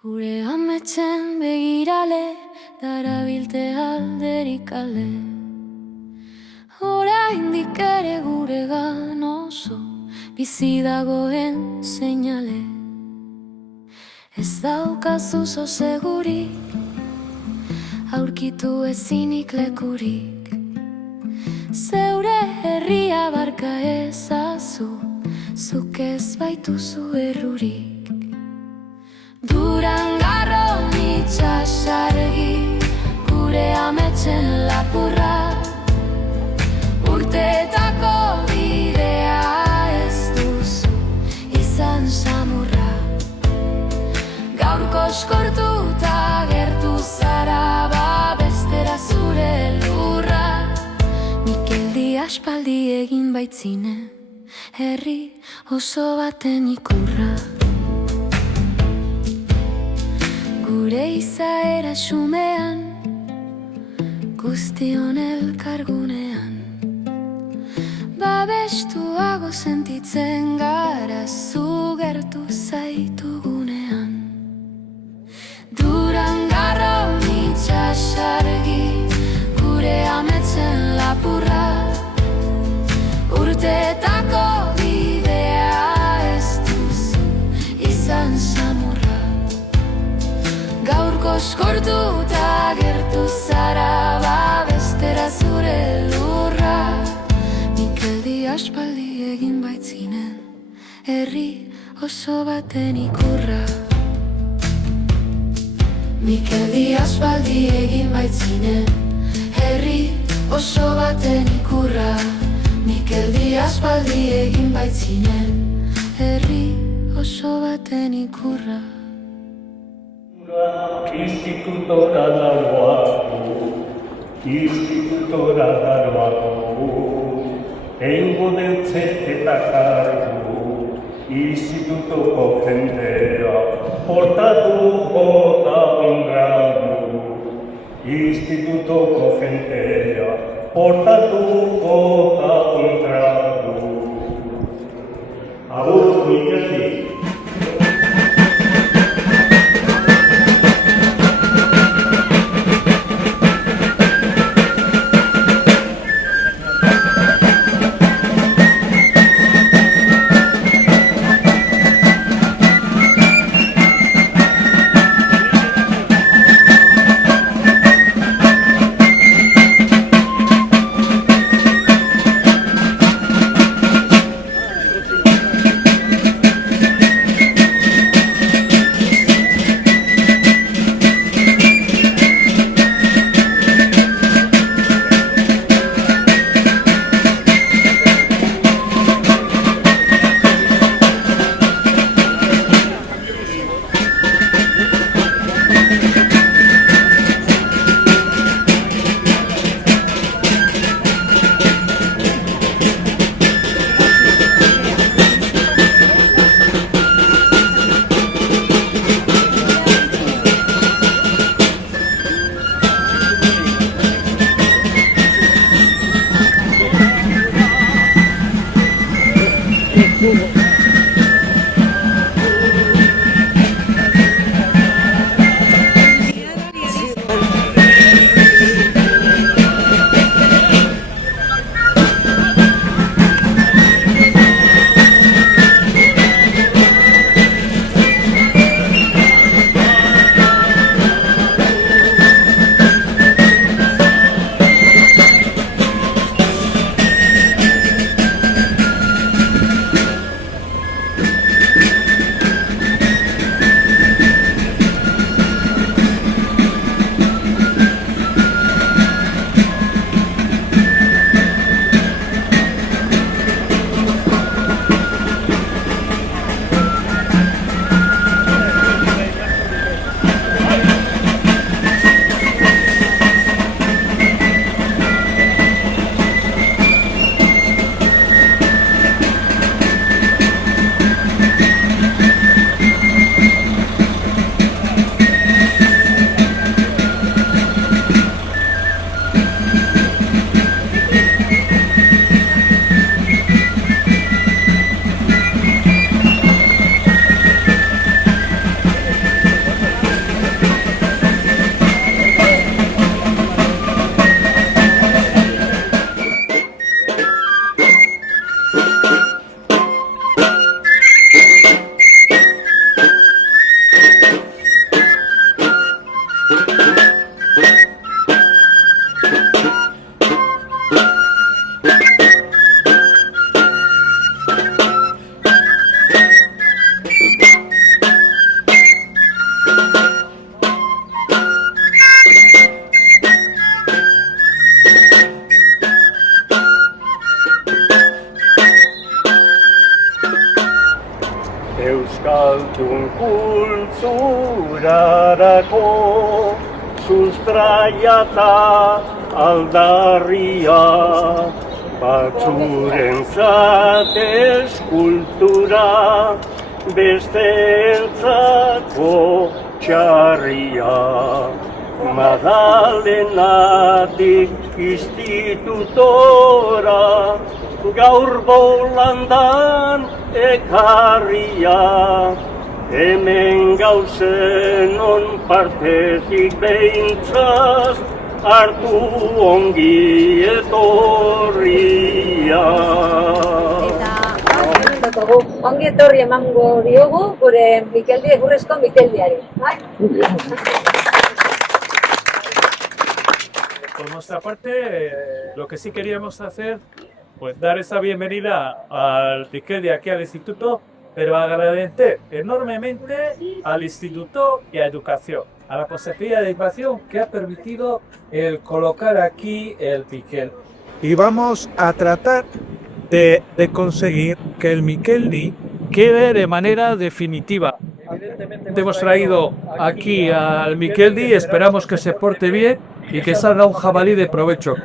Gure ametsen begirale, darabilte alderik ale. Oraindik ere guregan oso bizi dagoen seinale. Ez daukazu zozegurik, aurkitu ezinik lekurik. Zeure herria barka ezazu, zuk ez baituzu errurik. Durangarron itxasargi, gure ametsen lapurra. Urteetako bidea ez duzu izan samurra. Gaur koskortuta gertu zara, babestera zure lurra. Mikeldi aspaldi egin baitzinen, herri oso baten ikurra. Gure izaera xumean, guztion elkargunean. Babestuago sentitzen gara, zu gertu zaitugunean. Durangarron itxasargi, gure ametsen lapurra. Urteetako bidea ez duzu izan samurra. Gaur koskortuta gertu zara, babestera zure lurra. Mikeldi aspaldi egin baitzinen, herri oso baten ikurra. Mikeldi aspaldi egin baitzinen, herri oso baten ikurra. Mikeldi aspaldi egin baitzinen, herri oso baten ikurra. Instituto Ganaroako, egingo deutze eta kargu, institutoko jendea, portatuko da ongradu. Institutoko jendea, portatuko da ongradu. Agur, Mikeldi. Urarako sustraiata aldarria, batzurentzat eskultura, besteentzako txarria. Madalenatik institutora, gaur bolandan ekarria. Hemen gauzen on partetik behintzaz, hartu ongi etorria. Ongi etorri emango diogu gure Mikeldi, egurrezko Mikeldiari. Por nuestra parte, lo que sí queríamos hacer, pues dar esa bienvenida al Mikeldi aquí al instituto, pero agradecer enormemente al instituto y a educación, a la Consejería de Educación que ha permitido el colocar aquí el Mikeldi. Y vamos a tratar de conseguir que el Mikeldi Quede de manera definitiva. Hemos traído aquí al Mikeldi, esperamos que se porte bien y que salga un jabalí de provecho.